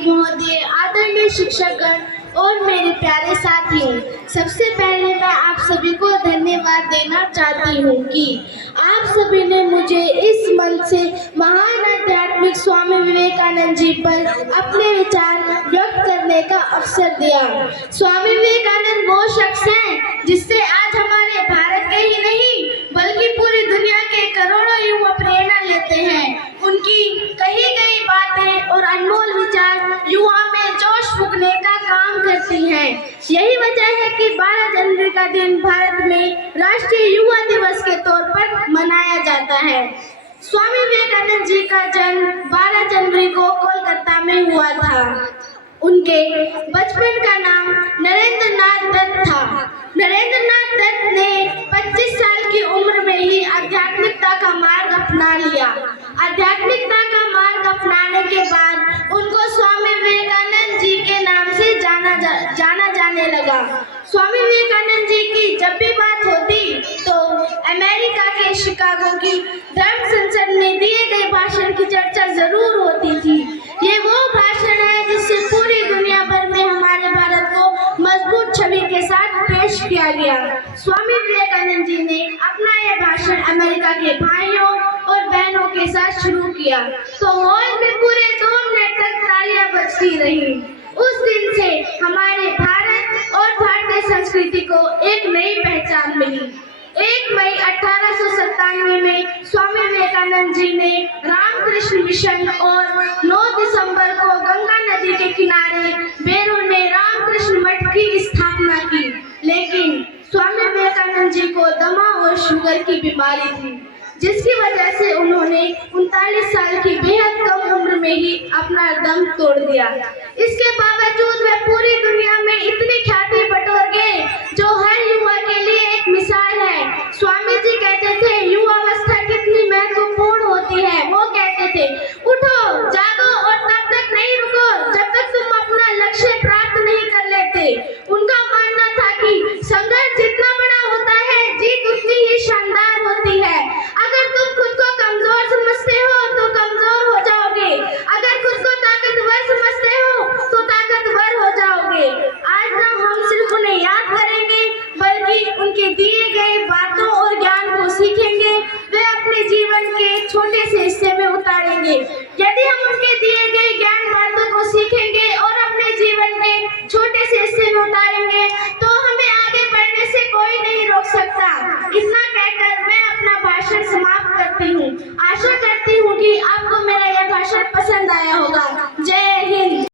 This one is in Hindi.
महोदय, आदरणीय शिक्षकगण और मेरे प्यारे साथी, सबसे पहले मैं आप सभी को धन्यवाद देना चाहती हूँ कि आप सभी ने मुझे इस मंच से महान आध्यात्मिक स्वामी विवेकानंद जी पर अपने विचार व्यक्त करने का अवसर दिया। स्वामी विवेकानंद वो शख्स हैं जिससे आज हमारे भारत के ही नहीं बल्कि पूरी दुनिया के करोड़ों युवा प्रेरणा लेते हैं। उनकी कही गई बातें और अनमोल विचार युवा में जोश फूंकने का काम करती हैं। यही वजह है कि 12 जनवरी का दिन भारत में राष्ट्रीय युवा दिवस के तौर पर मनाया जाता है। स्वामी विवेकानंद जी का जन्म 12 जनवरी को कोलकाता में हुआ था। उनके बचपन का नाम नरेंद्र नाथ दत्त था। नरेंद्र नाथ दत्त ने 25 साल की उम्र में ही आध्यात्मिकता का मार्ग अपना लिया। आध्यात्मिकता का मार्ग अपनाने के बाद उनको स्वामी विवेकानंद जी के नाम से जाना जाने लगा। स्वामी विवेकानंद जी की जब भी बात होती तो अमेरिका के शिकागो की धर्म संसद में दिए गए भाषण की चर्चा जरूर होती थी। ये वो भाषण है जिससे पूरी दुनिया भर में हमारे भारत को मजबूत छवि के साथ पेश किया गया। स्वामी विवेकानंद जी ने अपना यह भाषण अमेरिका के भाइयों और बहनों के साथ शुरू किया तो हॉल में पूरे 2 मिनट तक तालियां बजती रही। उस दिन से हमारे भारत और भारतीय संस्कृति को एक नई पहचान मिली। 1 मई 1897 में स्वामी विवेकानंद जी ने रामकृष्ण मिशन और 9 दिसंबर को गंगा नदी के किनारे बेरुल में रामकृष्ण मठ की स्थापना की। लेकिन स्वामी विवेकानंद जी को दमा और शुगर की बीमारी थी, जिसकी वजह से उन्होंने 39 साल की बेहद कम उम्र में ही अपना दम तोड़ दिया। इसके बावजूद वे पूरी दुनिया में इतनी ख्याति बटोर गए